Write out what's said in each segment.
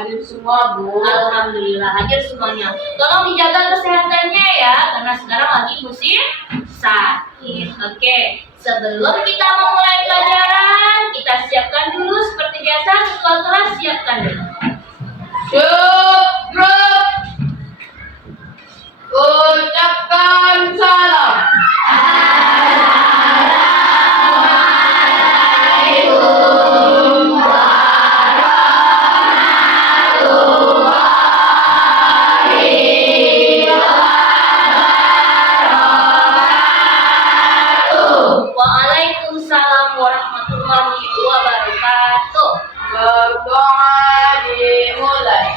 hadir semua, Bu. Alhamdulillah hadir semuanya. Tolong dijaga kesehatannya ya, karena sekarang lagi musim sakit. Oke, sebelum kita memulai pelajaran, kita siapkan dulu seperti biasa. Ketua kelas siapkan dulu. Syukur. Ucapkan salam. Waalaikumsalam warahmatullahi wabarakatuh. Berdoa dimulai.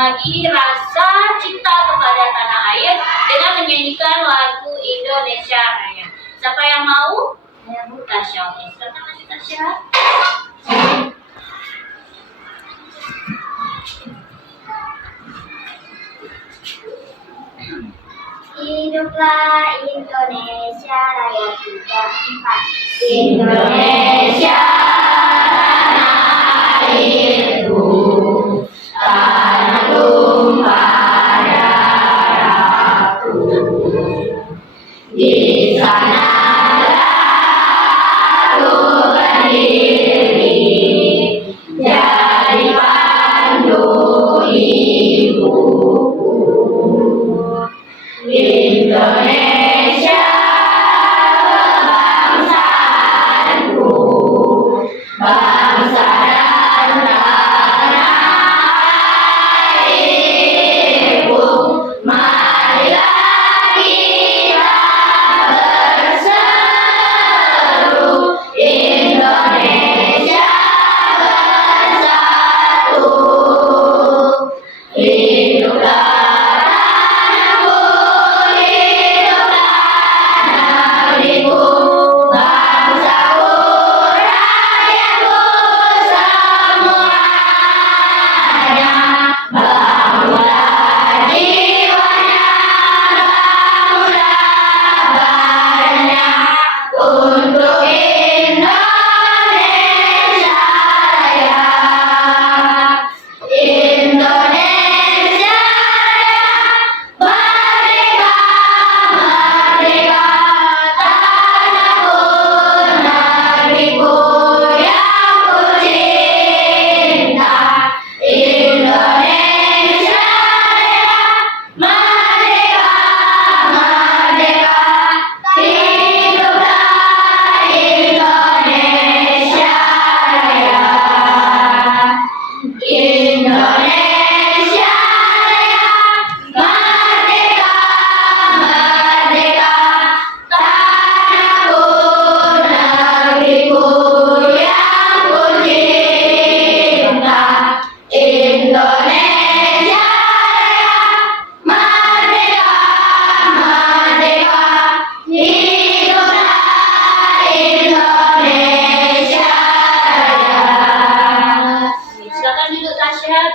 Lagi rasa cinta kepada tanah air dengan menyanyikan lagu Indonesia Raya. Siapa yang mau? Ya, Bu Tasya. Oke, silakan Mas Tasya. Hiduplah Indonesia Raya 34. Indonesia tanah airku, tanah tumpah darahku. Di sana aku berdiri, jadi pandu ibuku. Indonesia bangsaanku, bangsa dan tanah airku. Marilah kita berseru, Indonesia bersatu. Hiduplah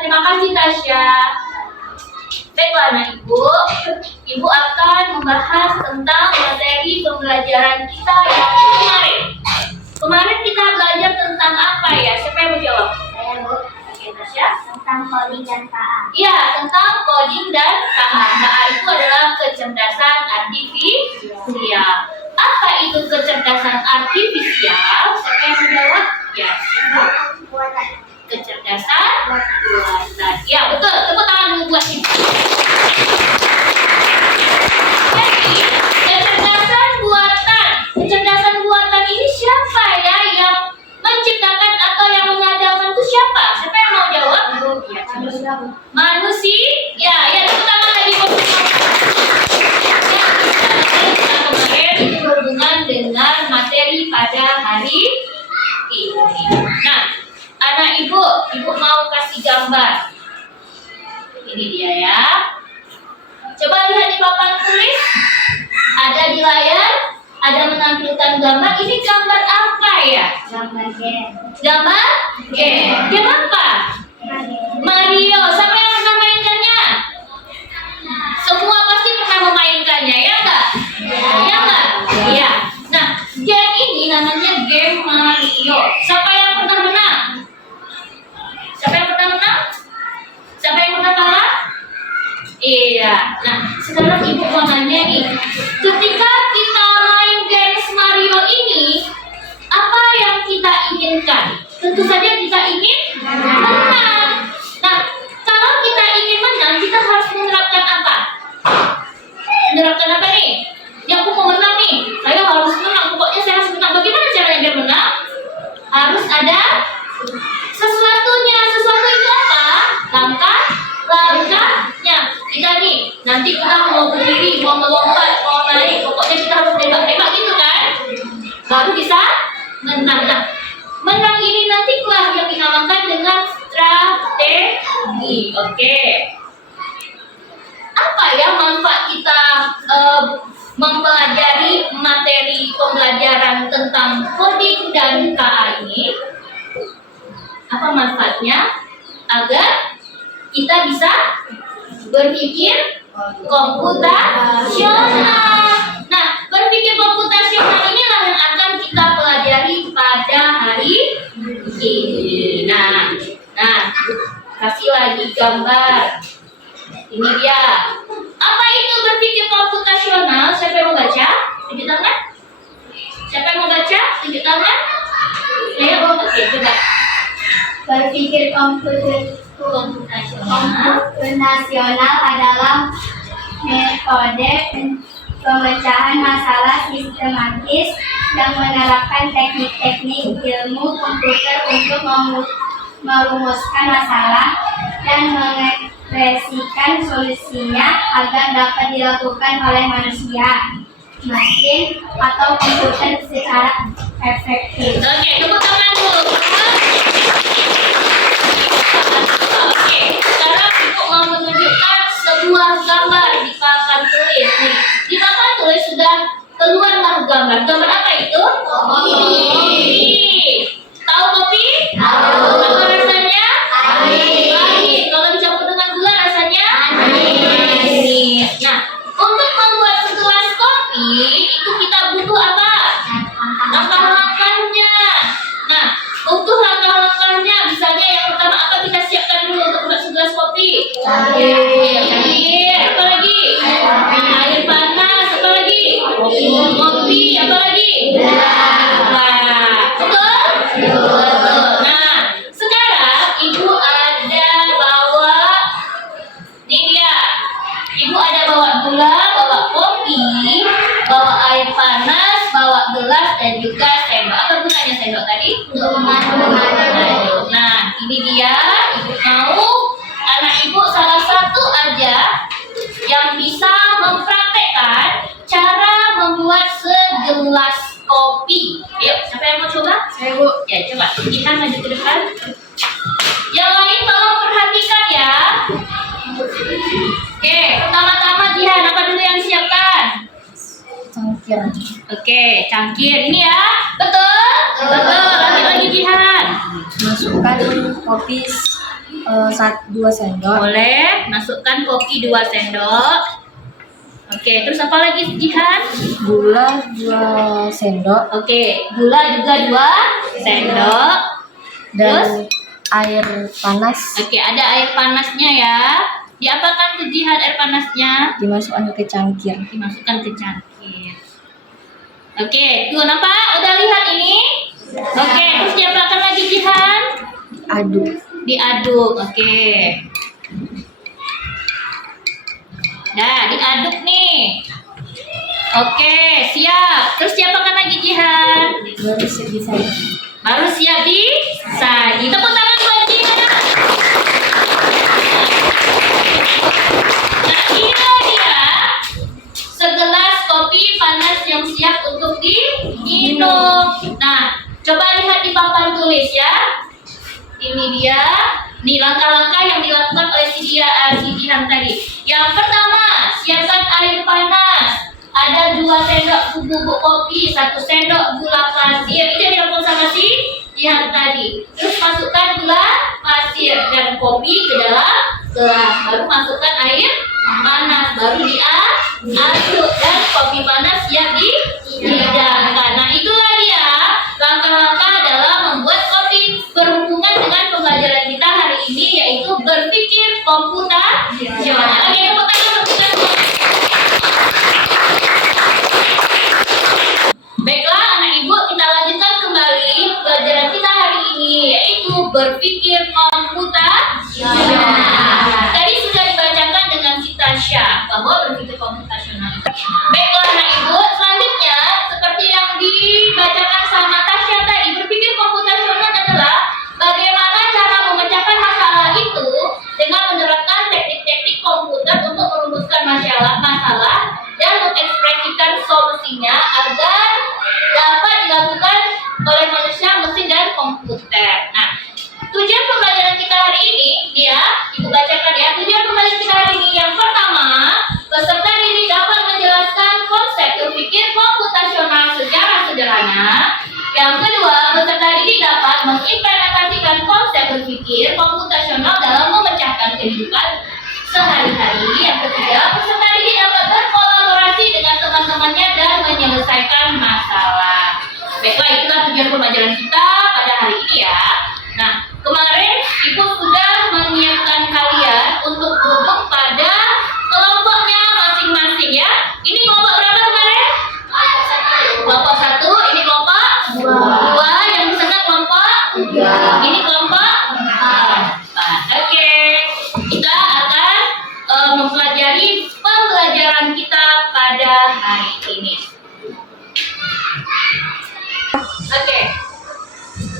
terima kasih Tasya. Baiklah anak Ibu akan membahas tentang materi pembelajaran kita yang kemarin. Kemarin kita belajar tentang apa ya? Siapa yang mau jawab? Saya, Bu. Oke, Tasya. Tentang coding dan KA. Iya, tentang coding dan KA. KA itu adalah kecerdasan artifisial. Apa itu kecerdasan artifisial? Siapa yang mau jawab? Ya, Buatan. kecerdasan buatan. Ya, betul. Tepuk tangan dulu buat ini. Jadi, kecerdasan buatan ini siapa ya yang menciptakan atau yang mengadakan itu siapa? manusia. Ya, tepuk tangan lagi buat kita kemarin itu berhubungan dengan materi pada hari ini. Nah, anak ibu mau kasih gambar. Ini dia ya. Coba lihat di papan tulis. Ada di layar, ada menampilkan gambar. Ini gambar apa ya? Gambar game. Gambar game. Game apa? Mario. Siapa yang pernah mainkannya? Semua pasti pernah memainkannya, ya enggak? Ya enggak? Iya. Nah, game ini namanya game Mario. Siapa yang pernah menang? Siapa yang pernah menang? Siapa yang pernah kalah? Iya. Nah, sekarang ibu mau nanya nih. Ketika kita main games Mario ini, apa yang kita inginkan? Tentu saja kita ingin menang. Nah, kalau kita ingin menang, kita harus menerapkan apa? Menerapkan apa nih? Ya, aku mau menang nih. Saya harus menang. Pokoknya saya harus menang. Bagaimana caranya biar menang? Harus ada sesuatunya. Sesuatu itu apa? Langkahnya. Kita nih, nanti kita mau berdiri, mau melompat, mau naik. Pokoknya kita harus nembak-nembak gitu kan? Baru bisa menang. Nah, menang ini nanti kelas yang dinamakan dengan strategi. Oke. Apa ya manfaat kita mempelajari materi pembelajaran tentang coding dan KA ini? Apa manfaatnya? Agar kita bisa berpikir komputasional. Nah, berpikir komputasional inilah yang akan kita pelajari pada hari ini. Nah, kasih lagi gambar. Ini dia. Apa itu berpikir komputasional? Siapa yang mau baca? Tunjuk tangan. Siapa yang mau baca? Tunjuk tangan. Saya mau baca. Coba. Berpikir komputasional adalah metode pemecahan masalah sistematis yang menerapkan teknik-teknik ilmu komputer untuk merumuskan masalah dan mengekspresikan solusinya agar dapat dilakukan oleh manusia, mesin, atau komputer secara efektif. Oke, tepuk tangan dulu. Oke, sekarang ibu mau menunjukkan sebuah gambar di papan tulis. Nih, di papan tulis sudah keluarlah gambar. Gambar apa itu? Kopi. Tahu kopi? Tahu. Apa rasanya? Pahit. Kalau dicampur dengan gula rasanya? Manis. Nah, untuk membuat segelas kopi itu kita butuh apa? Langkah-langkahnya. Nah, untuk langkah-langkahnya, misalnya yang pertama apa kita siapkan dulu untuk membuat segelas kopi? Air. Apa lagi? Air panas. Apa lagi? Kopi. Apa lagi? Betul? Betul. Nah, sekarang ibu ada bawa, ini dia. Ibu ada bawa gula, bawa kopi, bawa air panas, bawa gelas dan juga sendok. Apa gunanya sendok tadi? Untuk memaduk. Nah, ini dia. Ibu mau anak ibu salah satu aja yang bisa mempraktekkan cara membuat segelas kopi. Yuk, siapa yang mau coba? Saya Bu. Ya, coba. Jihan maju ke depan. Yang lain tolong perhatikan ya. Oke, pertama-tama Jihan, apa dulu yang disiapkan? Cangkir. Oke, cangkir. Ini ya. Betul? Betul. Lagi Jihan. Masukkan kopi 2 sendok. Boleh. Masukkan kopi 2 sendok. Oke, terus apa lagi Jihan? Gula 2 sendok. Oke, gula juga 2 sendok. Terus? Air panas Oke, ada air panasnya ya. Diapakan tuh Jihan air panasnya? dimasukkan ke cangkir. Dimasukkan ke cangkir. Oke, tuh nampak? Udah lihat ini? Oke, terus diapakan lagi Jihan? Aduk. Diaduk. Oke. Nah, diaduk nih. Oke, siap. Terus diapakan lagi Jihan? Baru siap disaji. Baru siap disaji. Tepuk tangan buat Jihan. menulis ya. Ini dia. Nih langkah-langkah yang dilakukan oleh si Jihan tadi. Yang pertama, siapkan air panas. Ada 2 sendok bubuk kopi, 1 sendok gula pasir. Itu yang dilakukan sama si Jihan tadi. Terus masukkan gula pasir dan kopi ke dalam gelas. Baru masukkan air panas. Baru diaduk dan kopi panas siap dihidangkan. Nah itulah dia langkah-langkah dalam membuat kopi berhubungan dengan pembelajaran kita hari ini, yaitu berpikir komputasional. Oke, tepuk tangan untuk kita. Baiklah anak ibu, kita lanjutkan kembali pelajaran kita hari ini, yaitu berpikir komputasional. Tadi sudah dibacakan dengan si Tasya bahwa berpikir komputasional. Baiklah anak ibu, selanjutnya seperti yang dibacakan sama Tasya tadi, berpikir komputasional adalah bagaimana cara memecahkan masalah itu dengan menerapkan teknik-teknik komputer untuk merumuskan masalah dan mengekspresikan solusinya agar dapat dilakukan oleh manusia, mesin, dan komputer. Nah, tujuan pembelajaran kita hari ini, dia ibu bacakan ya. Tujuan pembelajaran kita hari ini yang pertama, peserta didik dapat menjelaskan konsep berpikir komputasional secara sederhana. Yang kedua, peserta didik dapat mengimplementasikan konsep berpikir komputasional dalam memecahkan kehidupan sehari-hari. Yang ketiga, peserta didik dapat berkolaborasi dengan teman-temannya dan menyelesaikan masalah. Baiklah, itulah tujuan pembelajaran kita pada hari ini ya. Nah, kemarin ibu sudah menyiapkan kalian untuk duduk pada kelompoknya masing-masing ya. Ini kelompok berapa kemarin? Kelompok 1, ini kelompok 2, yang di sana kelompok 3, ini kelompok 4. Oke, kita akan mempelajari pembelajaran kita pada hari ini. Oke,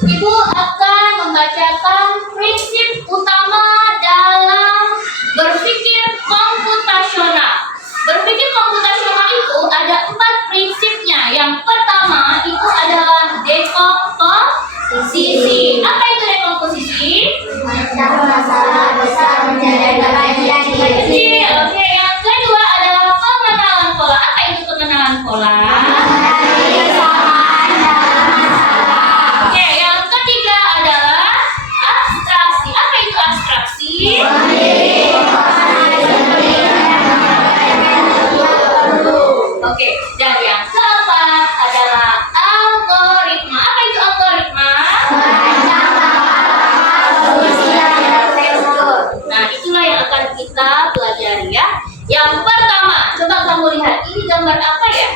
ibu akan membacakan prinsip utama dalam berpikir komputasional. Berpikir komputasional itu ada 4 prinsipnya. Yang pertama itu adalah dekomposisi. Apa itu dekomposisi? Masalah besar menjadi bagian kecil. Oke, yang kedua adalah pengenalan pola. Apa itu pengenalan pola? Oke, yang ketiga adalah abstraksi. Apa itu abstraksi? Oke, dan yang keempat adalah algoritma. Apa itu algoritma? Nah, itulah yang akan kita pelajari ya. Yang pertama, coba kamu lihat, ini gambar apa ya?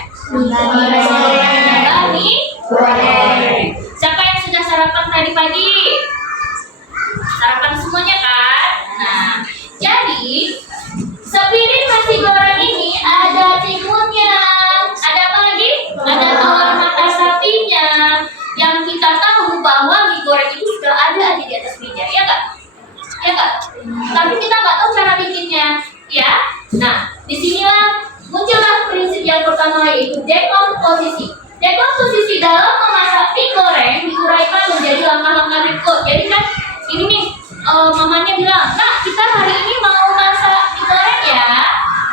Ini goreng. Siapa yang sudah sarapan tadi pagi? Sarapan semuanya kan? Nah, jadi sepiring nasi goreng ini ada timunnya. Ada apa lagi? Ada telur mata sapinya. Yang kita tahu bahwa mie goreng itu sudah ada di atas meja, ya kak? Ya kak? Tapi kita nggak tahu cara bikinnya, ya? Nah, disinilah muncullah prinsip yang pertama, yaitu dekomposisi. Dekomposisi dalam memasak mie goreng diuraikan menjadi langkah-langkah berikut. Jadi kan ini nih, mamanya bilang, "Nak, kita hari ini mau masak mie goreng ya."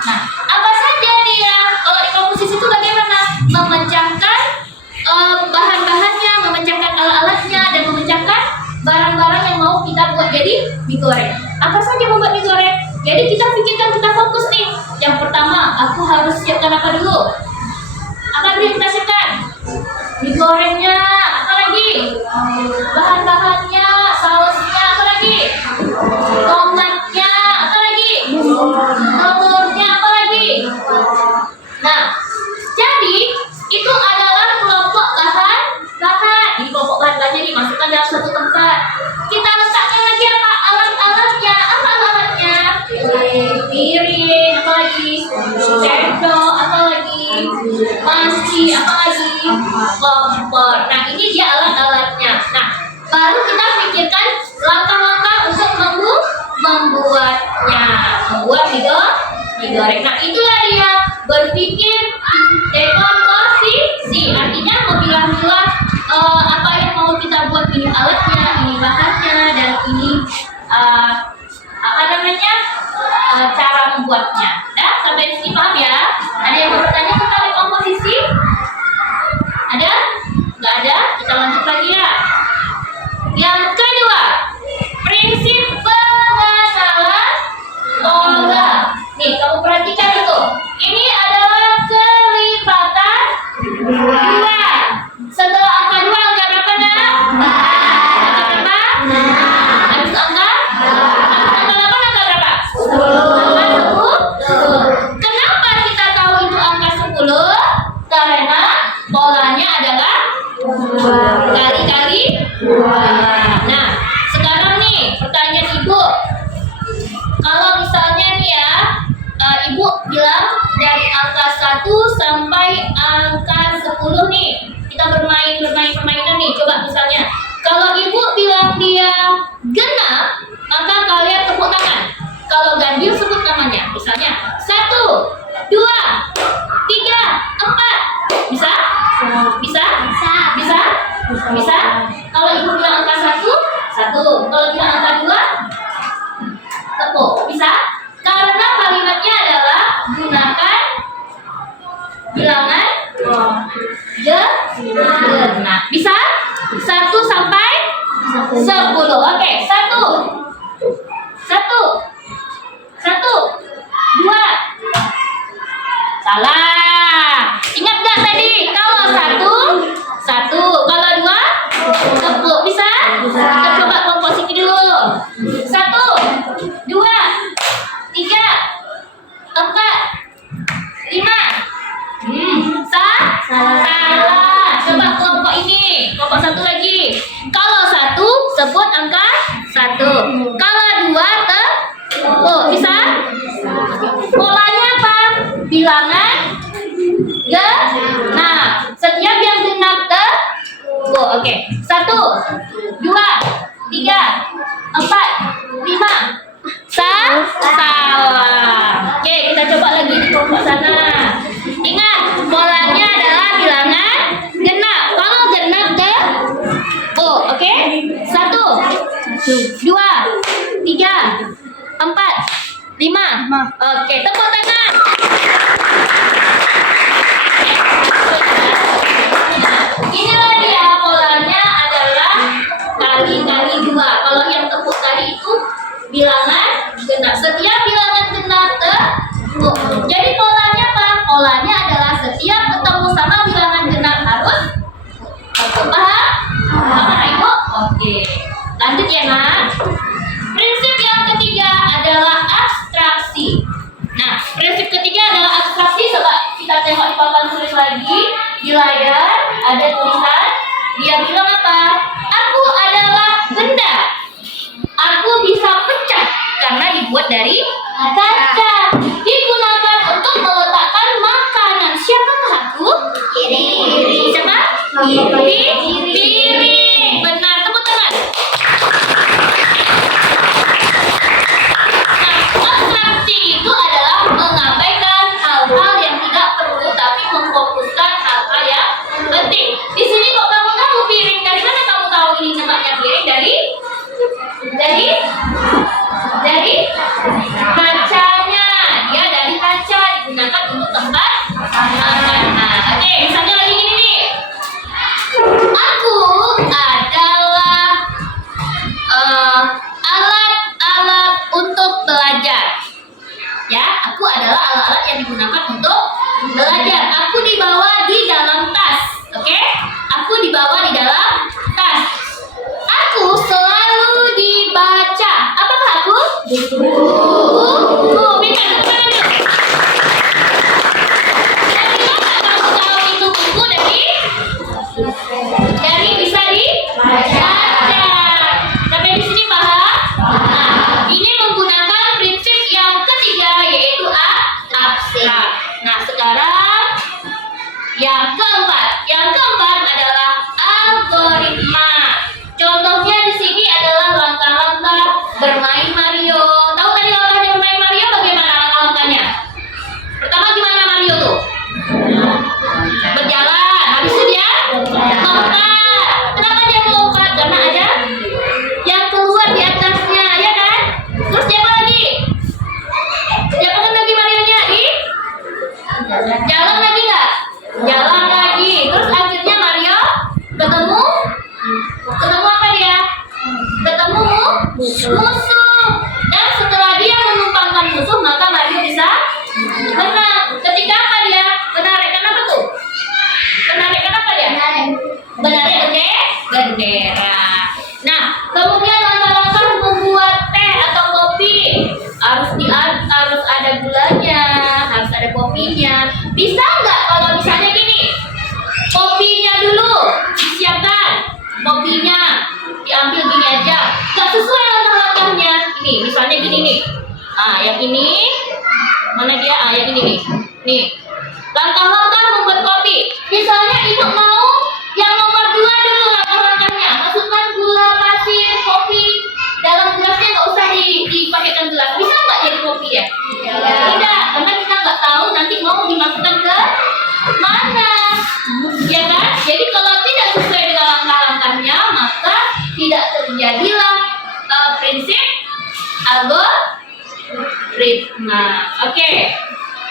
Nah, apa saja dia? Kalau dekomposisi itu bagaimana? Memecahkan bahan-bahannya, memecahkan alat-alatnya, dan memecahkan barang-barang yang mau kita buat jadi mie goreng. Apa saja membuat mie goreng? Jadi kita pikirkan, kita fokus nih. Yang pertama, aku harus siapkan apa dulu? Apa dulu kita siapkan? Mie gorengnya, apa lagi? Bahan-bahannya, sausnya, apa lagi? Tomatnya, apa lagi? Telurnya, apa lagi? Nah, jadi itu adalah kelompok bahan-bahan. Di kelompok bahan-bahannya dimasukkan dalam satu tempat. Kita letakkan lagi apa? Alat-alatnya. Apa alat-alatnya? Piring, apa lagi? Sendok, apa lagi? Panci, apa lagi? Kompor. Nah, ini dia alat-alatnya. Nah, baru kita pikirkan langkah-langkah untuk membuatnya. Membuat mie goreng. Nah, itulah dia berpikir dekomposisi. Artinya memilah-milah apa yang mau kita buat ini alat Yang kedua, prinsip pengasalan logam. Nih, kamu perhatikan itu. Ini adalah kelipatan 2. Setelah angka 2, angka berapa, nak? Angka berapa? Habis angka? Angka 8, angka berapa? 10. Kenapa kita tahu itu angka 10? Karena polanya adalah kali-kali 2. Nah, sekarang nih pertanyaan ibu. Kalau misalnya nih ya, ibu bilang dari angka 1 sampai angka 10 nih, kita bermain permainan nih. Coba misalnya, kalau ibu bilang dia genap, maka kalian tepuk tangan. Kalau ganjil sebut namanya. Misalnya 1, 2, 3, 4. Bisa? Bisa? Bisa? Bisa? Kalau ibu bilang angka 1, 1. Kalau bilang angka 2, tepuk. Bisa? Karena kalimatnya adalah gunakan bilangan genap. Bisa? 1 sampai 10. Oke, 1. 2. Salah. Ingat gak tadi? Kalau 1, 1. Kalau 2, tepuk. Bisa? Kita coba kelompok sini dulu. 1, 2, 3, 4, 5. Salah. Coba kelompok ini. Kelompok 1 lagi. Kalau 1, sebut angka 1. Kalau 2, tepuk. Bisa? Polanya apa? Bilangan genap. Setiap yang genap tepuk. Oke. 1, 2, 3, 4, 5. Salah. Oke, kita coba lagi di kelompok sana. Ingat, polanya adalah bilangan genap. Kalau genap tepuk. Oke? 1, 2, 3, 4, 5. Oke, tepuk tangan. Inilah dia polanya adalah kali-kali 2. Kalau yang tepuk tadi itu bilangan genap. Setiap bilangan genap tepuk. Jadi polanya apa? Polanya adalah setiap ketemu sama bilangan genap harus tepuk. Paham? Paham, Ibu? Oke. Lanjut ya, Nak. Prinsip yang ketiga adalah abstraksi. Nah, prinsip ketiga adalah abstraksi. Coba kita tengok di papan tulis lagi. Di layar ada tulisan. Dia bilang apa? Aku adalah benda. Aku bisa pecah karena dibuat dari kaca. Digunakan untuk meletakkan makanan. Siapakah aku? Piring. Siapa? Piring. Benar, tepuk tangan. Abstraksi itu adalah mengabaikan hal-hal yang tidak perlu tapi memfokuskan hal-hal yang penting. Di sini kok kamu tahu piring? Dari mana kamu tahu ini namanya piring? Dari kacanya. Dia dari kaca, digunakan untuk tempat makanan. Oke, misalnya lagi gini nih. Aku adalah alat-alat untuk belajar. Ya, aku adalah alat-alat yang digunakan untuk belajar. Aku dibawa di dalam tas. Oke? Aku dibawa di dalam tas. Aku selalu dibaca. Apakah aku? Buku. Pintar, kemana tuh? Dari mana kamu tahu itu buku? Dari bisa dibaca. Sampai di sini paham? Nah, ini menggunakan prinsip yang ketiga yaitu abstrak. Nah, sekarang yang keempat. Yang keempat adalah algoritma. Contohnya di sini adalah langkah-langkah bermain Mario. Tahu tadi langkahnya bermain Mario bagaimana langkah-langkahnya? Pertama gimana Mario tuh? Berjalan. Habis itu dia lompat. Musuh. Dan setelah dia menumpangkan musuh, maka Mario bisa menang. Ketika apa dia? Menarikkan apa tuh? Menarikkan apa dia? Menarik bendera. Nah, kemudian langkah-langkah membuat teh atau kopi harus ada gulanya, harus ada kopinya. Bisa nggak kalau misalnya gini? Kopinya dulu disiapkan, kopinya diambil gini aja, nggak sesuai langkah-langkahnya. Ini misalnya gini nih, yang ini mana dia? Yang ini nih, langkah-langkah membuat kopi. Misalnya ibu mau yang nomor 2 dulu langkah-langkahnya, masukkan gula pasir, kopi dalam gelasnya, nggak usah dipakaikan gelas. Bisa nggak jadi kopi ya? Tidak, karena kita nggak tahu nanti mau dimasukkan ke mana, ya kan? Jadi kalau tidak sesuai dengan langkah-langkahnya, maka tidak terjadilah prinsip algoritma. Oke.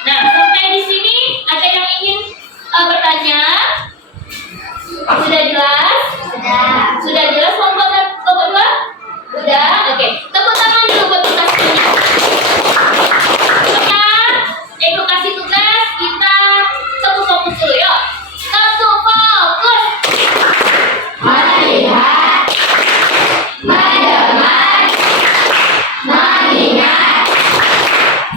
Nah, sampai di sini ada yang ingin bertanya? Sudah jelas? Sudah jelas kelompok 2? Sudah? Oke. Tepuk tangan dulu buat kita semua. Ibu kasih tugas, kita fokus dulu yuk. Fokus. Melihat, mendengar, mengingat,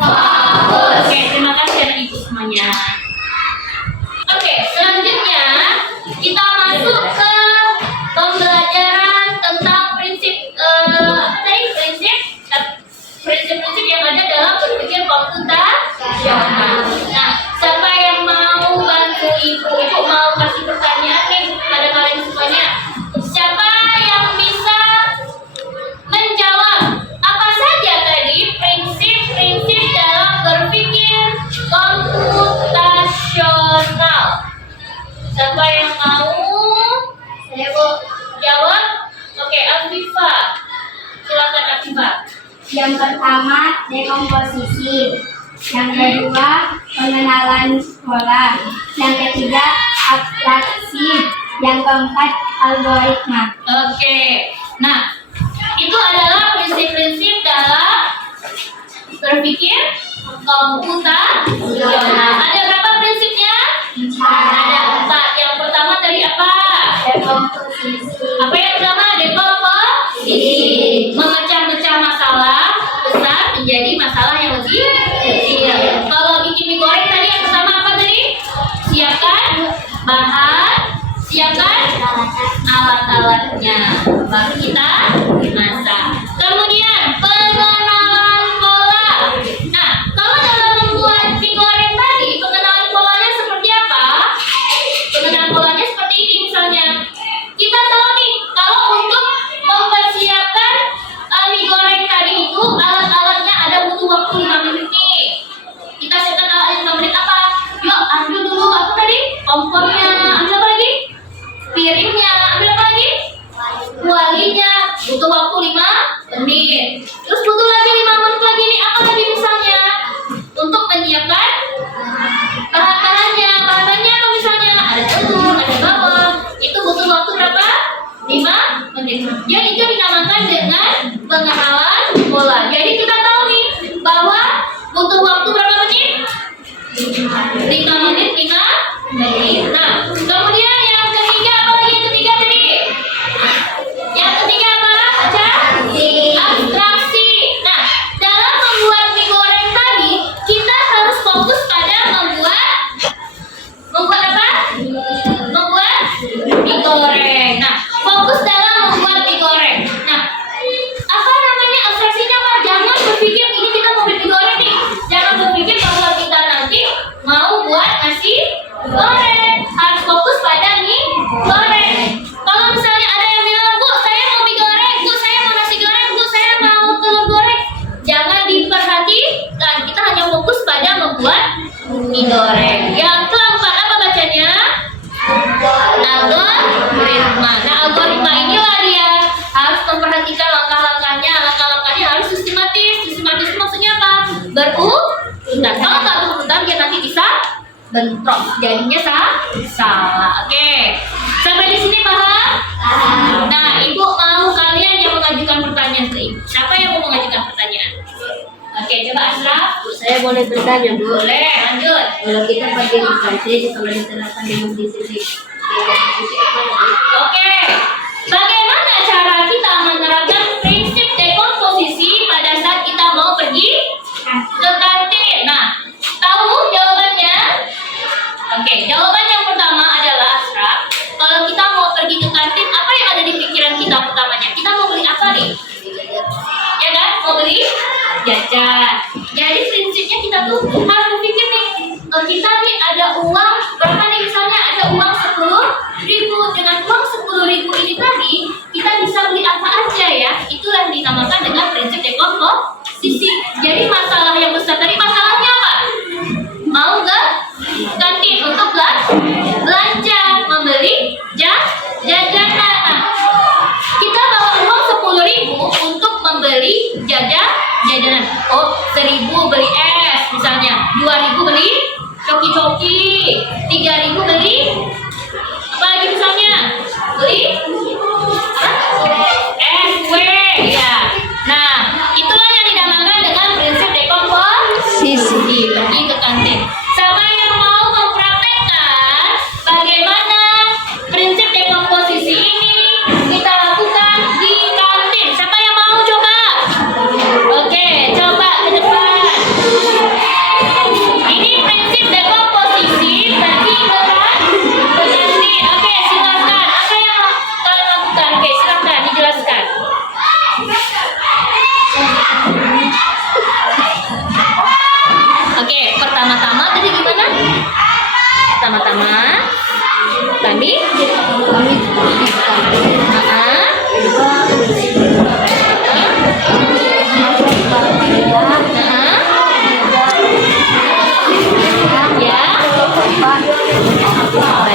fokus. Oke, terima kasih anak ibu semuanya. Oke, selanjutnya kita masuk ke pembelajaran tentang prinsip-prinsip yang ada dalam berpikir komputasional. Nah, siapa yang mau bantu ibu? Ibu mau kasih pertanyaan nih pada kalian semuanya. Siapa yang bisa menjawab apa saja tadi prinsip-prinsip dalam berpikir komputasional? Siapa yang mau? Saya mau jawab. Oke, Afifa. Silakan Afifa. Yang pertama, dekomposisi. Yang kedua, pengenalan pola. Yang ketiga, abstraksi. Yang keempat, algoritma. Oke. Nah, itu adalah prinsip-prinsip dalam berpikir komputasional. Ada berapa prinsipnya? Ada 4. Yang pertama tadi apa? Dekomposisi. Apa yang pertama? Dekomposisi. Memecah-mecah masalah besar menjadi masalah yang lebih kecil. Kalau bikin mie goreng tadi yang pertama apa tadi? Siapkan bahan, siapkan alat-alatnya, baru kita masak. Kemudian pengenalan pola. Nah, kalau dalam membuat mie goreng tadi, pengenalan polanya seperti apa? Pengenalan polanya seperti ini misalnya. Kita tahu nih, kalau untuk mempersiapkan mie goreng tadi itu alat-alatnya ada butuh waktu 5 menit nih. Kita siapkan alat 5 menit apa? Yuk, ambil dulu apa tadi? Kompornya, ambil apa lagi? Piringnya, ambil apa lagi? Kualinya, butuh waktu 5 menit. Terus butuh lagi 5 menit lagi nih, apa lagi misalnya? Untuk menyiapkan bahan-bahannya apa misalnya? Ada telur, ada bawang. Itu butuh waktu berapa? 5 menit. Ya, itu dinamakan dengan pengenalan pola. Jadi kita tahu nih bahwa butuh waktu berapa menit? 5 menit, 5 menit. Nah, kemudian yang ketiga, apa lagi yang ketiga tadi? Yang ketiga apa? Baca? Abstraksi. Nah, dalam membuat mie goreng tadi, kita harus fokus pada membuat apa? Membuat mie goreng. Nah, fokus dalam membuat mie goreng. Nah, apa namanya abstraksinya Pak? Jangan berpikir ini kita mau bikin mie goreng nih. Jangan berpikir bahwa kita nanti mau buat nasi goreng. Harus fokus pada mie goreng. Kalau misalnya ada yang bilang, Bu, saya mau mie goreng, Bu, saya mau nasi goreng, Bu, saya mau telur goreng. Jangan diperhatikan. Kita hanya fokus pada membuat mie goreng. Yang keempat, apa bacanya? Algoritma. Nah, algoritma inilah dia harus memperhatikan langkah-langkahnya. Langkah-langkahnya harus sistematis. Sistematis maksudnya apa? Berurutan. Kalau nggak berurutan, dia nanti bisa bentrok. Jadinya salah. Oke. Sampai di sini paham? Nah, ibu mau kalian yang mengajukan pertanyaan ke ibu. boleh bertanya, Bu? Boleh, lanjut. Kalau kita pergi ke kantin, kalau diterapkan dengan disiplin, Oke. Bagaimana cara kita menerapkan prinsip dekomposisi pada saat kita mau pergi ke kantin? Nah, tahu jawabannya? Oke, jawaban yang pertama adalah Ashraf. Kalau kita mau pergi ke kantin, apa yang ada di pikiran kita pertamanya? Kita mau beli apa nih? Ya kan? Mau beli jajan. Jadi prinsipnya kita tuh harus berpikir nih, kita nih ada uang berapa nih, misalnya ada uang 10.000. Dengan uang 10.000 ini tadi kita bisa beli apa aja ya. Itulah yang dinamakan dengan prinsip dekomposisi. Jadi masalah yang besar tadi, masalahnya apa? Mau ke kantin untuk belanja, membeli jajanan. Nah, kita bawa uang 10.000 untuk membeli jajanan. Oh, 1.000 beli es misalnya, 2.000 beli coki-coki, 3.000 beli apa lagi misalnya? Beli es kue ya. Nah, itulah yang dinamakan dengan prinsip dekomposisi. Pergi ke kantin. Sama yang mau mempraktekkan bagaimana prinsip dekomposisi ini kita lakukan di kantin. Siapa yang mau coba? Oke, coba ke depan. Ini prinsip dekomposisi pergi ke kantin. Oke, silakan. Apa yang kalian lakukan? Oke, silakan dijelaskan. Oke, pertama-tama tadi gimana? Pertama-tama kami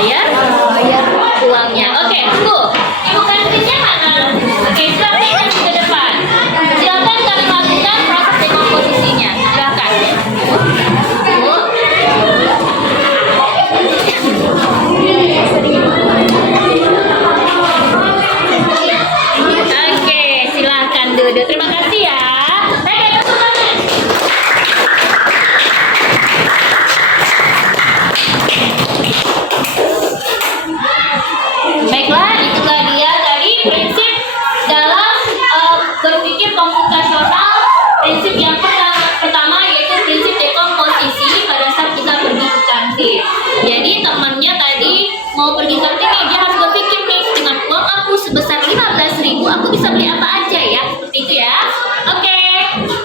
ya bayar uangnya. Oke, tunggu. Ibu kantinnya mana? Oke, silakan ke depan. Silakan kami lakukan proses dekomposisinya. Silakan. Bu. Oke, silakan duduk. Terima kasih ya. Tepuk tangan. Baiklah, itulah dia tadi prinsip dalam berpikir komputasional. Prinsip yang pertama yaitu prinsip dekomposisi pada saat kita pergi ke kantin. Jadi temannya tadi mau pergi kantin nih, dia harus berpikir nih, dengan uang aku sebesar 15.000 aku bisa beli apa aja ya. Seperti itu ya. Oke.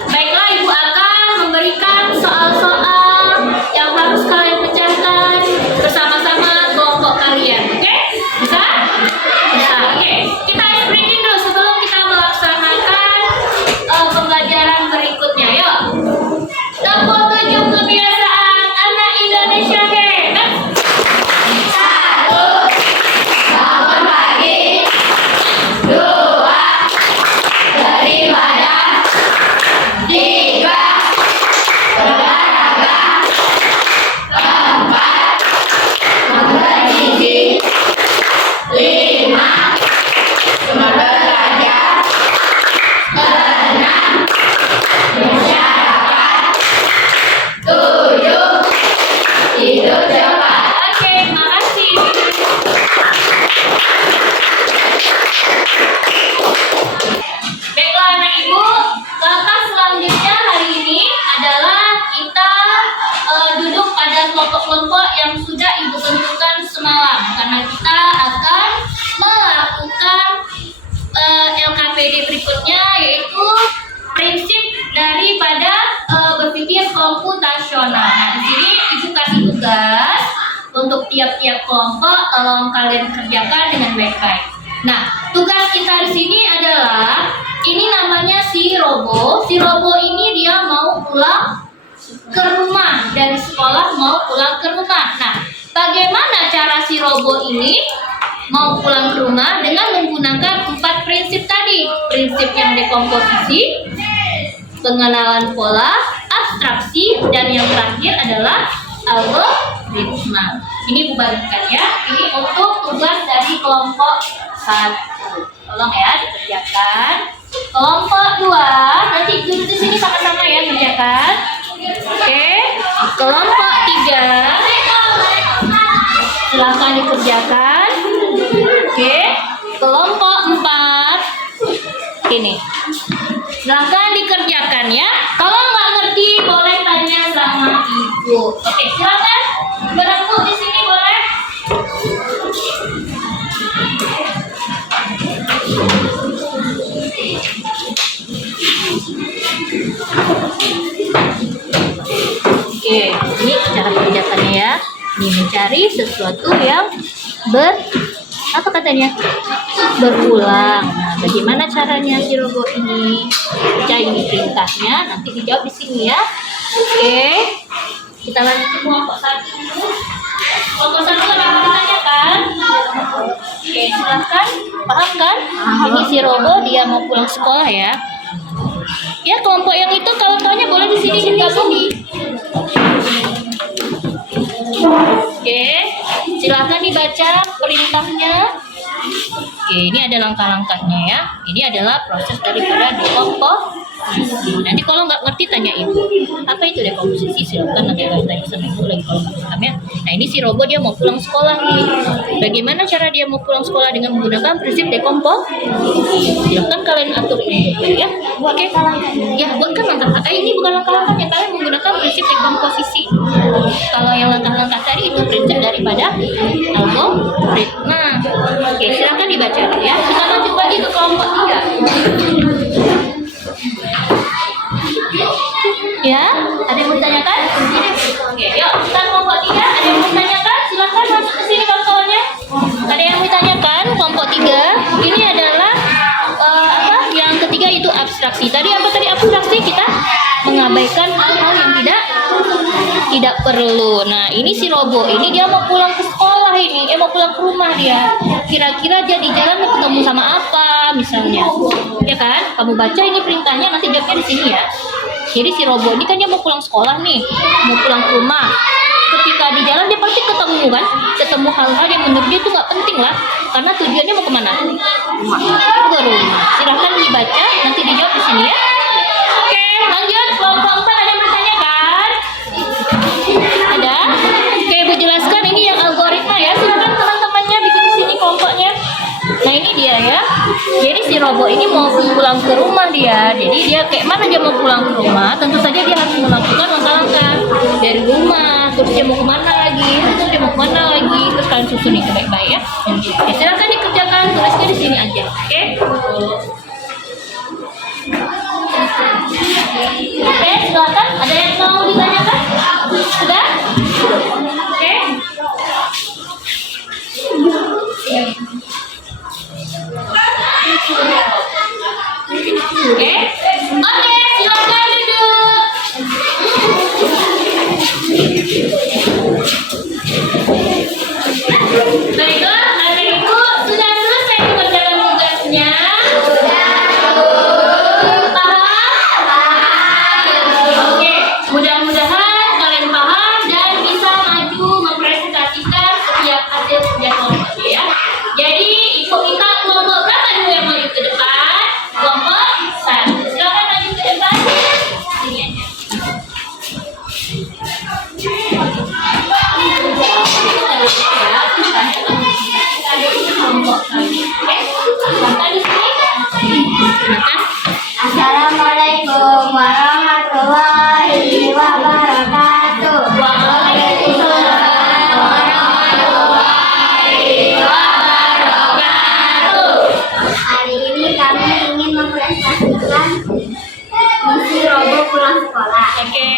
Baiklah, Ibu akan memberikan soal-soal yang harus kalian pecahkan bersama-sama kelompok kalian. Oke? Bisa? Bisa. Oke. Kita ice breaking dulu sebelum kita melaksanakan pembelajaran berikutnya. Yuk. Tepuk 7 kebiasaan anak Indonesia hebat. Bangun pagi. 2. Beribadah. 3. Olahraga. 4. Bergizi. 5. Belajar. 6. Masyarakat. 7. Tidur cepat. Oke, makasih. Baiklah anak ibu, langkah selanjutnya hari ini adalah kita duduk pada kelompok-kelompok yang sudah ibu tentukan semalam, karena kita akan melakukan LKPD berikutnya, yaitu prinsip daripada berpikir komputasional. Nah, di sini ibu kasih tugas untuk tiap-tiap kelompok, tolong kalian kerjakan dengan baik-baik. Nah, tugas kita di sini adalah, ini namanya si Robo. Si Robo ini dia mau pulang ke rumah, dari sekolah mau pulang ke rumah. Nah, bagaimana cara si Robo ini mau pulang ke rumah? Dengan menggunakan 4 prinsip tadi. Prinsip yang dekomposisi, pengenalan pola, abstraksi, dan yang terakhir adalah algoritma. Ini bubarkan ya. Ini untuk tugas dari kelompok 1. Tolong ya dikerjakan. Kelompok 2, nanti duduk di sini sama-sama ya kerjakan. Oke, kelompok 3 silahkan dikerjakan. Oke, kelompok 4 ini silahkan dikerjakan ya. Kalau nggak ngerti boleh tanya sama ibu. Oke, silakan berembuk di sini boleh. Oke, ini cara kerjakannya ya. Ini mencari sesuatu yang apa katanya? Berulang. Nah, bagaimana caranya si robot ini? Baca ini perintahnya, nanti dijawab di sini ya. Oke, kita lanjut ke kelompok 1 dulu. Kelompok 1 ada yang ditanyakan? Oke, silahkan. Paham kan? Ini si robot dia mau pulang sekolah ya. Ya, kelompok yang itu kawan-kawannya boleh di sini digabung. Oke, silahkan dibaca perintahnya. Oke, ini ada langkah-langkahnya ya. Ini adalah proses daripada dekomposisi. Nanti kalau nggak ngerti tanya ibu. Apa itu dekomposisi? Silahkan nanti tanya sama ibu lagi kalau nggak paham ya. Nah, ini si robot dia mau pulang sekolah nih. Bagaimana cara dia mau pulang sekolah dengan menggunakan prinsip dekomposisi? Silahkan kalian atur ini ya. Oke, ya bukan langkah. Ini bukan langkah-langkahnya. Kalian menggunakan prinsip dekomposisi. Kalau yang langkah-langkah tadi itu prinsip daripada algoritma. Oke, silakan dibaca ya. Kita lanjut lagi ke kelompok 3. Ya, ada yang mau ditanyakan? Oke, yuk kita kelompok 3. Ada yang mau ditanyakan? Silakan masuk ke sini kawan-kawannya. Ada yang mau ditanyakan? Kelompok 3. Ini adalah yang ketiga itu abstraksi. Tadi apa tadi abstraksi? Kita mengabaikan hal-hal yang tidak perlu. Nah, ini si robot ini dia mau pulang ke sekolah ini, mau pulang ke rumah dia. Kira-kira dia di jalan ketemu sama apa misalnya? Ya kan? Kamu baca ini perintahnya, nanti jawabnya di sini ya. Jadi si robot ini kan dia mau pulang sekolah nih, mau pulang ke rumah. Ketika di jalan dia pasti ketemu kan? Ketemu hal-hal yang menurut dia itu nggak penting lah. Karena tujuannya mau kemana? Ke rumah. Silahkan dibaca, nanti dijawab di sini ya. Oke, lanjut. Kelompok 4 ada yang bertanyakan? Ada? Oke, Ibu jelaskan ini yang algoritma ya. Silakan teman-temannya bikin di sini kelompoknya. Nah, ini dia ya. Jadi si robot ini mau pulang ke rumah dia. Jadi dia kayak mana dia mau pulang ke rumah? Tentu saja dia harus melakukan langkah-langkah dari rumah. Terus dia mau kemana lagi? Terus dia mau kemana lagi? Terus kalian susun itu baik-baik ya. Oke, silakan dikerjakan. Tulisnya di sini aja. Oke? Oke, silakan. Ada yang mau ditanyakan? Sudah? Oke. Oke, silakan duduk. Baiklah, anak ibu sudah selesai mengerjakan tugasnya. Oke, mudah-mudahan kalian paham dan bisa maju mempresentasikan setiap hasil kerja kelompok ya. Jadi ibu minta kelompok berapa dulu yang maju ke depan? Kelompok 1. Silakan maju ke depan. Sini aja. Assalamualaikum warahmatullahi wabarakatuh. Waalaikumsalam warahmatullahi wabarakatuh. Hari ini kami ingin mempresentasikan misi robot pulang sekolah. Oke.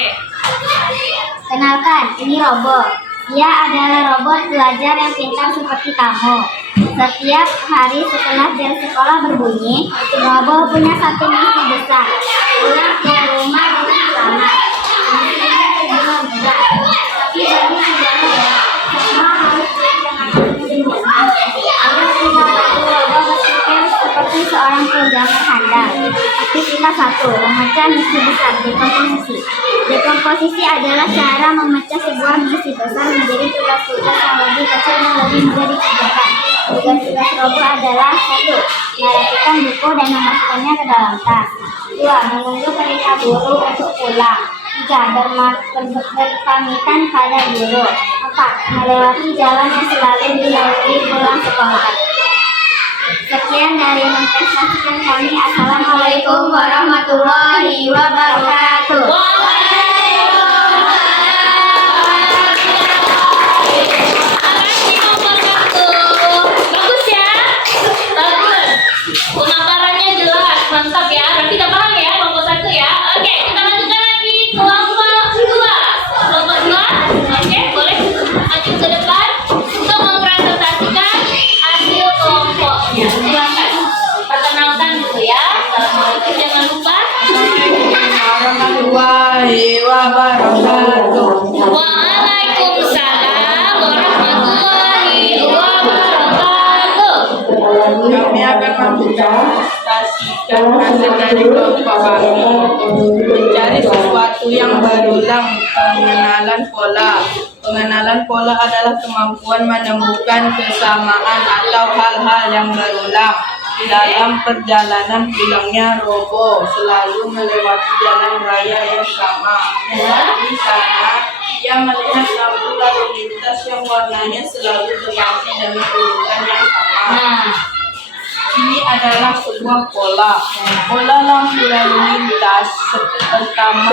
Kenalkan, ini robot. Dia adalah robot belajar yang pintar seperti kamu. Setiap hari setelah bel sekolah berbunyi, robot punya satu misi besar, pulang ke rumah dengan selamat. Misinya terbilang berat, tapi bagi tidak mudah. Semua harus dilaksanakan dengan rumah. Agar tidak perlu robot berpikir seperti seorang programmer handal. Aktivitas 1. Memecah misi besar, dekomposisi. Dekomposisi adalah cara memecah sebuah misi besar menjadi tugas-tugas yang lebih kecil dan lebih mudah dikerjakan. Tugas-tugas robot adalah 1. Merapikan buku dan memasukkannya ke dalam tas. 2. Menunggu perintah guru untuk pulang. 3. Berpamitan pada guru. 4. Melewati jalan yang selalu dilalui pulang sekolah. Sekian dari mempresentasikan kami. Assalamualaikum warahmatullahi wabarakatuh. Bagus ya, bagus. Pemaparannya jelas, mantap ya. Berarti udah paham ya kelompok 1 ya. Oke, kita lanjutkan lagi kelompok 2. Kelompok 2, oke, boleh maju ke depan untuk mempresentasikan hasil kelompoknya. Silakan. Perkenalkan dulu ya. Assalamualaikum, jangan lupa. Warahmatullahi wabarakatuh. Waalaikumsalam warahmatullahi wabarakatuh. Kami akan mempresentasikan hasil dari kelompok kami. Mencari sesuatu yang berulang, pengenalan pola. Pengenalan pola adalah kemampuan menemukan kesamaan atau hal-hal yang berulang. Dalam perjalanan pulangnya, Robo selalu melewati jalan raya yang sama. Di sana, ia melihat lampu lalu lintas yang warnanya selalu berganti dengan urutan yang sama. Nah, Ini adalah sebuah pola. Pola lampu lalu lintas pertama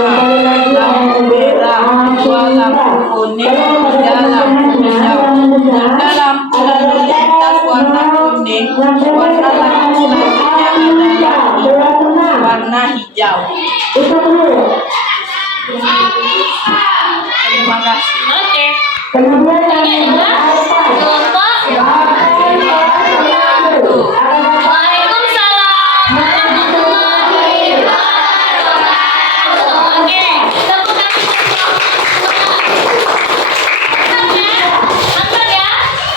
lampu merah, kedua lampu kuning, ketiga lampu hijau. Jika lampu lalu lintas warna kuning, warna lampu selanjutnya adalah warna hijau. Terima kasih. oke. Ini adalah kelompok. Waalaikumsalam warahmatullahi wabarakatuh. Oke, tepuk tangan. Mantap ya.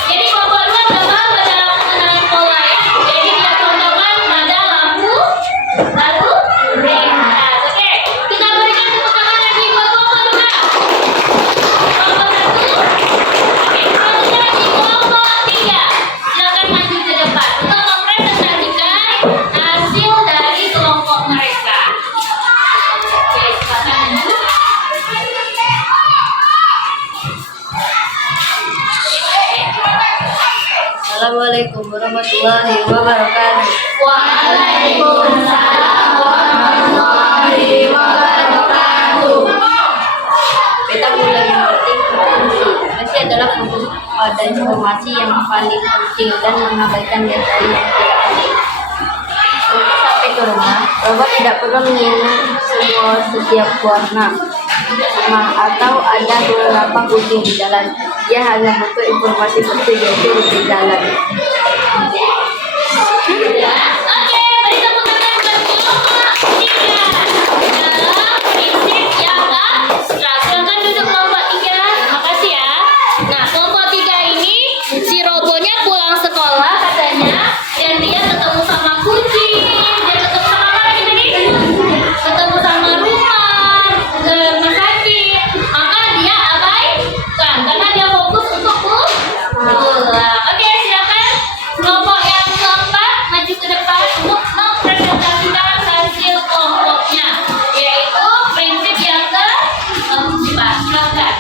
Jadi kelompok 2 udah paham dalam pengenalan pola ya. Jadi dia contohkan pada lampu lalu lintas. Oke, kita berikan tepuk tangan lagi buat kelompok 2. Kelompok 1. Oke, selanjutnya lagi kelompok 3. Silakan maju ke depan untuk mempresentasikan hasil dari kelompok mereka. Oke, silakan maju. Assalamualaikum warahmatullahi wabarakatuh. Waalaikumsalam warahmatullahi wabarakatuh. Kita mulai mengerti fungsi. Fungsi adalah fokus pada informasi yang paling penting dan mengabaikan detail yang tidak penting. Untuk sampai ke rumah, robot tidak perlu mengingat setiap warna atau ada beberapa kucing di jalan. Dia hanya butuh informasi penting yaitu rute jalan. Oke, beri tepuk tangan buat kelompok 3. Dalam prinsip yang abstrak. Silakan duduk kelompok 3. Makasih ya. Nah, kelompok 3 ini si robonya pulang sekolah katanya dan dia ketemu sama kucing. Dia ketemu sama apa lagi tadi? Ketemu sama rumah, rumah sakit. Maka dia abaikan karena dia fokus untuk pulang. Oke, silakan kelompok yang keempat maju ke depan untuk mempresentasikan hasil kelompoknya, yaitu prinsip yang keempat. Silakan.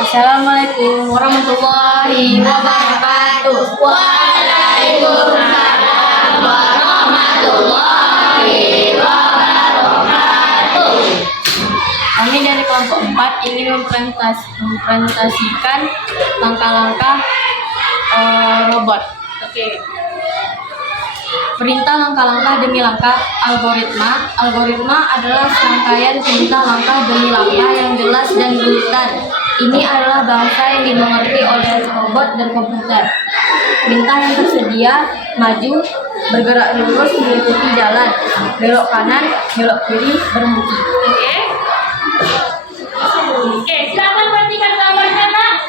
Assalamualaikum warahmatullahi wabarakatuh. Waalaikumsalam warahmatullahi wabarakatuh. Kami dari kelompok 4 ingin mempresentasikan langkah-langkah robot. Oke. Perintah langkah-langkah demi langkah. Algoritma. Algoritma adalah serangkaian perintah langkah demi langkah yang jelas dan berurutan. Ini adalah bahasa yang dimengerti oleh robot dan komputer. Perintah yang tersedia: maju, bergerak lurus mengikuti jalan, belok kanan, belok kiri, berhenti. Oke. Oke, silakan perhatikan gambar sana.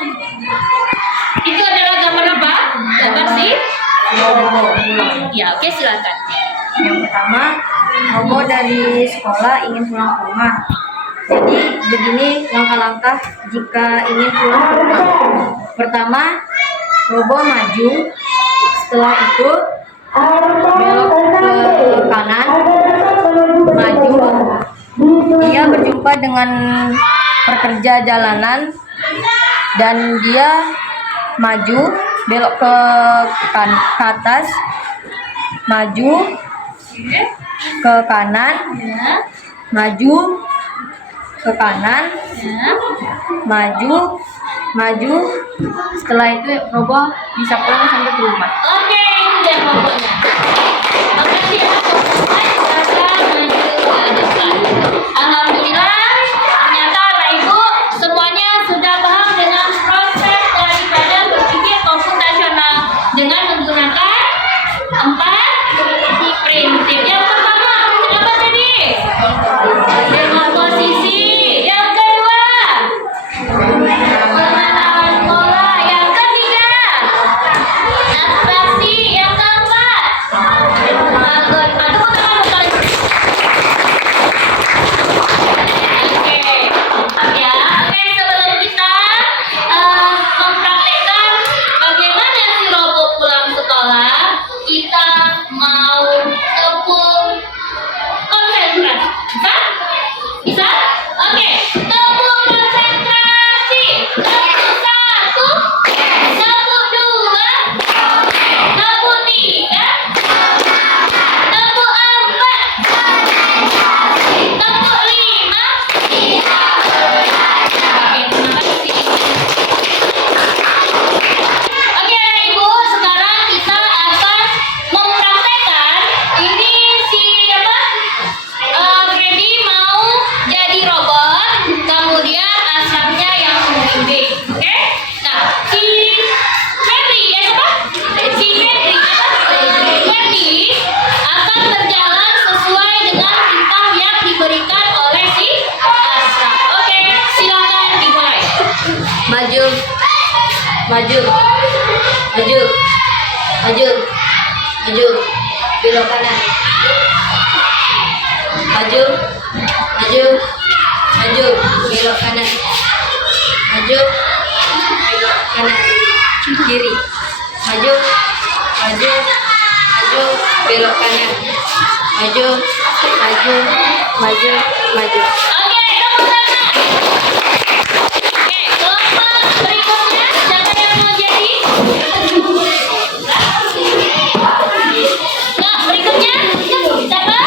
Itu adalah gambar apa? Gambar sih? Ya, oke, silakan. Yang pertama, Robo dari sekolah ingin pulang ke rumah. Jadi begini langkah-langkah jika ingin pulang ke rumah. Pertama, Robo maju. Setelah itu belok ke kanan, maju. Dia berjumpa dengan pekerja jalanan dan dia maju, belok ke atas, maju ke kanan, Ya. maju ke kanan, Ya. maju, maju. Setelah itu Robo bisa pulang sampai ke rumah. Oke, itu dia pokoknya. Makasih ya teman-teman. Silakan maju ke depan. Alhamdulillah, ternyata Bapak Ibu semuanya sudah paham dengan proses daripada berpikir komputasional dengan menggunakan 4 prinsip. Yang pertama, apa tadi? Dekomposisi. Yang kedua, pengenalan pola. Yang ketiga, abstraksi. Yang keempat, algoritma. Tepuk tangan untuk kalian. Oke, ya. Oke, sebelum kita mempraktekkan bagaimana si robot pulang sekolah, kita mau tepung konsentrasi. Bisa? Bisa? Oke, tepung konsentrasi. Tepung 1, tepung 2, tepung 3, tepung 4, tepung 5. Oke, terima kasih. Oke, Ibu, sekarang kita akan mempraktekkan ini si apa? Freddy mau jadi robot, kemudian asapnya yang membimbing. Oke? Nah, si Freddy, siapa? Si Freddy, Freddy akan berjalan sesuai dengan perintah yang diberikan oleh si Ashraf. Oke, silakan dimulai. Maju, maju, maju, maju, maju, belok kanan, maju, maju, maju, belok kanan, maju, belok kanan, kiri, maju, maju, maju, belok kanan, maju, maju, maju, maju. Oke, tepuk tangan. Oke, kelompok berikutnya siapa yang mau jadi? Nah, berikutnya siapa?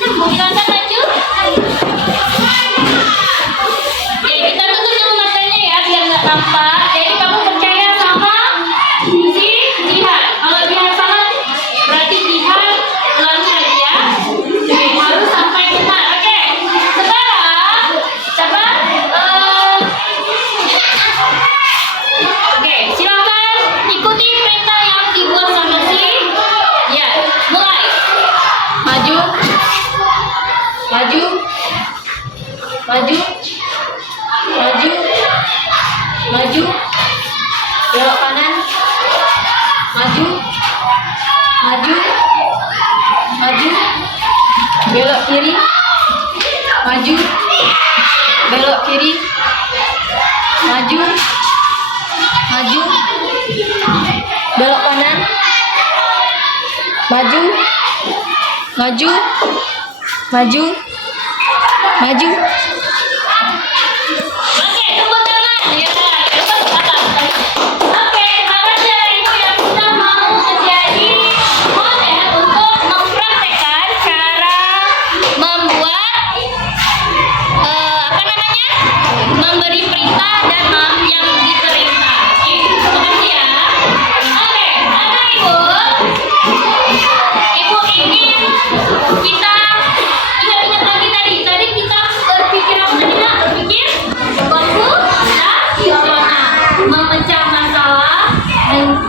Silakan maju. Oke, kita tutup dulu matanya ya biar nggak nampak. Jadi kamu percaya sama si Jihan. Kalau Jihan salah berarti Jihan ulang saja. Oke, harus sampai benar. Oke, sekarang siapa? Oke, silakan ikuti peta yang dibuat sama si. Ya, mulai. Maju, maju, maju, maju, maju, belok kanan, maju, maju, maju, belok kiri, maju, belok kiri, maju, maju, belok kanan, maju, maju, maju, maju. Oke, tepuk tangan. Ya, tepuk tangan. Oke, terima kasih Ibu yang sudah mau menjadi model untuk mempraktekkan cara membuat apa namanya? Memberi perintah dan yang diperintah. Oke, terima kasih ya. Oke, ada Ibu. Ibu ingin kita ingat-ingat lagi tadi. Tadi kita berpikir apa tadi Nak? Berpikir komputasional, memecah masalah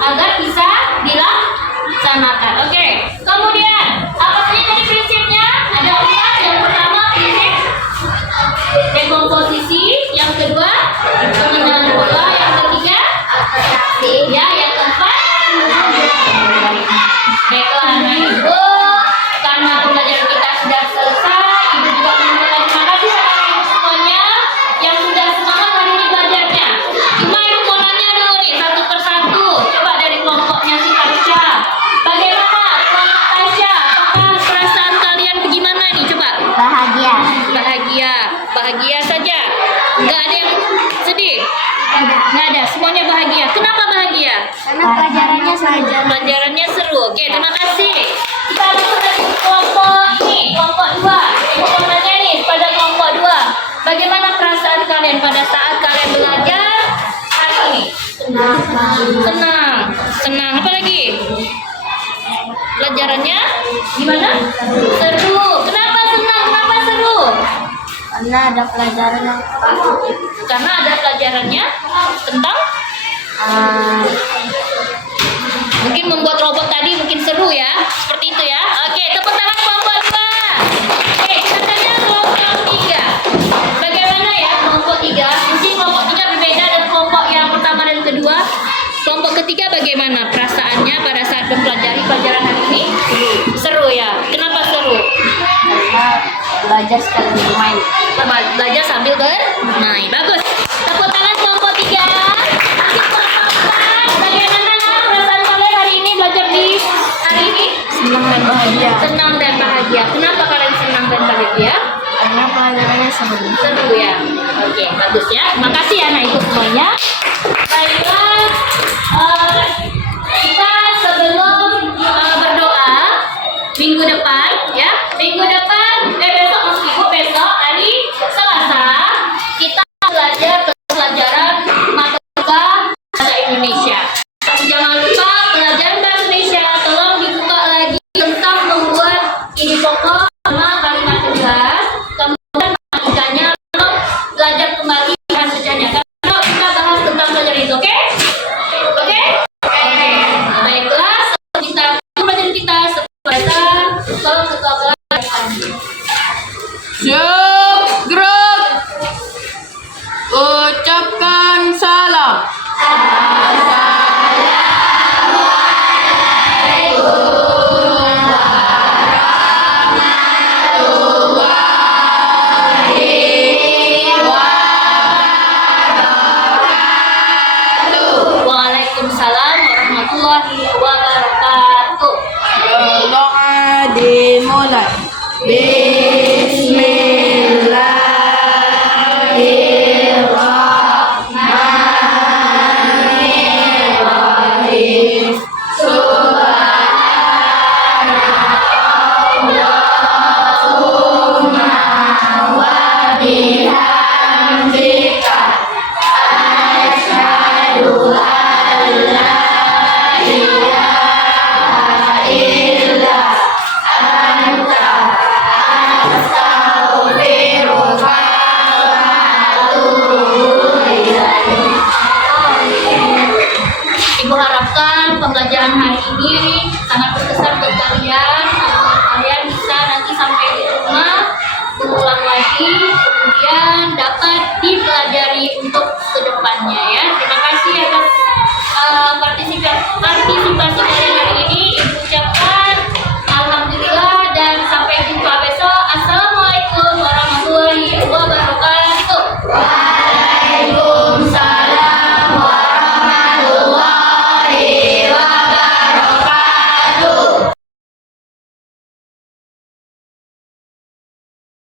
agar bisa dilaksanakan. Oke. Kemudian apa saja tadi prinsipnya? Ada 4. Yang pertama prinsip dekomposisi, yang kedua pengenalan pola, yang ketiga ya, yang keempat. Baiklah, nah Ibu, karena pembelajaran kita sudah selesai, Ibu juga mengucapkan terima kasih sama Ibu semuanya yang sudah semangat hari ini belajarnya. Cuma Ibu mau nanya dulu nih satu persatu. Coba dari kelompoknya si Karisha, bagaimana ada. Nggak ada. Semuanya bahagia. Kenapa bahagia? Karena pelajarannya saja. Pelajarannya seru. Oke, terima kasih. Kita masuk lagi ke kelompok ini, kelompok 2. Ibu mau nanya nih pada kelompok 2. Bagaimana perasaan kalian pada saat kalian belajar hari ini? Senang. Senang. Apa lagi? Pelajarannya gimana? Seru. Kenapa senang? Kenapa seru? Karena ada pelajaran yang Karena ada pelajarannya tentang mungkin membuat robot tadi mungkin seru ya. Seperti itu ya. Oke, tepuk tangan kelompok 2. Oke, kita tanya kelompok 3. Bagaimana ya kelompok 3? Mungkin kelompok 3 berbeda dengan kelompok yang pertama dan kedua. Kelompok ketiga bagaimana perasaannya pada saat mempelajari pelajaran hari ini? Seru ya. Kenapa seru? karena belajar sekalian bermain. Belajar sambil bermain. Bagus. Tepuk tangan kelompok 3. Mungkin kelompok 4. Bagaimana perasaan kalian hari ini belajar di hari ini? Senang dan bahagia. Senang dan bahagia. Kenapa kalian senang dan bahagia? Karena pelajarannya seru. Seru ya. Oke, bagus ya. Terima kasih ya anak ibu semuanya. Baiklah, kita sebelum berdoa minggu depan ya, besok maksud ibu besok hari Selasa kita belajar pelajaran matematika bahasa Indonesia. Jangan lupa pelajaran bahasa Indonesia tolong dibuka lagi tentang membuat ini pokok sama kalimat tugas. Kemudian matematikanya tolong belajar kembali dan bacanya. Karena kita bahas tentang pelajaran itu, oke? Oke? Baiklah, kita pelajaran kita seperti tolong ketua kelas. Siap, gerak. Ucapkan salam. Waalaikumsalam warahmatullahi wabarakatuh. Doa dimulai. Bismillahirrahmanirrahim. Subhanallah wa bihamdika asyhadu an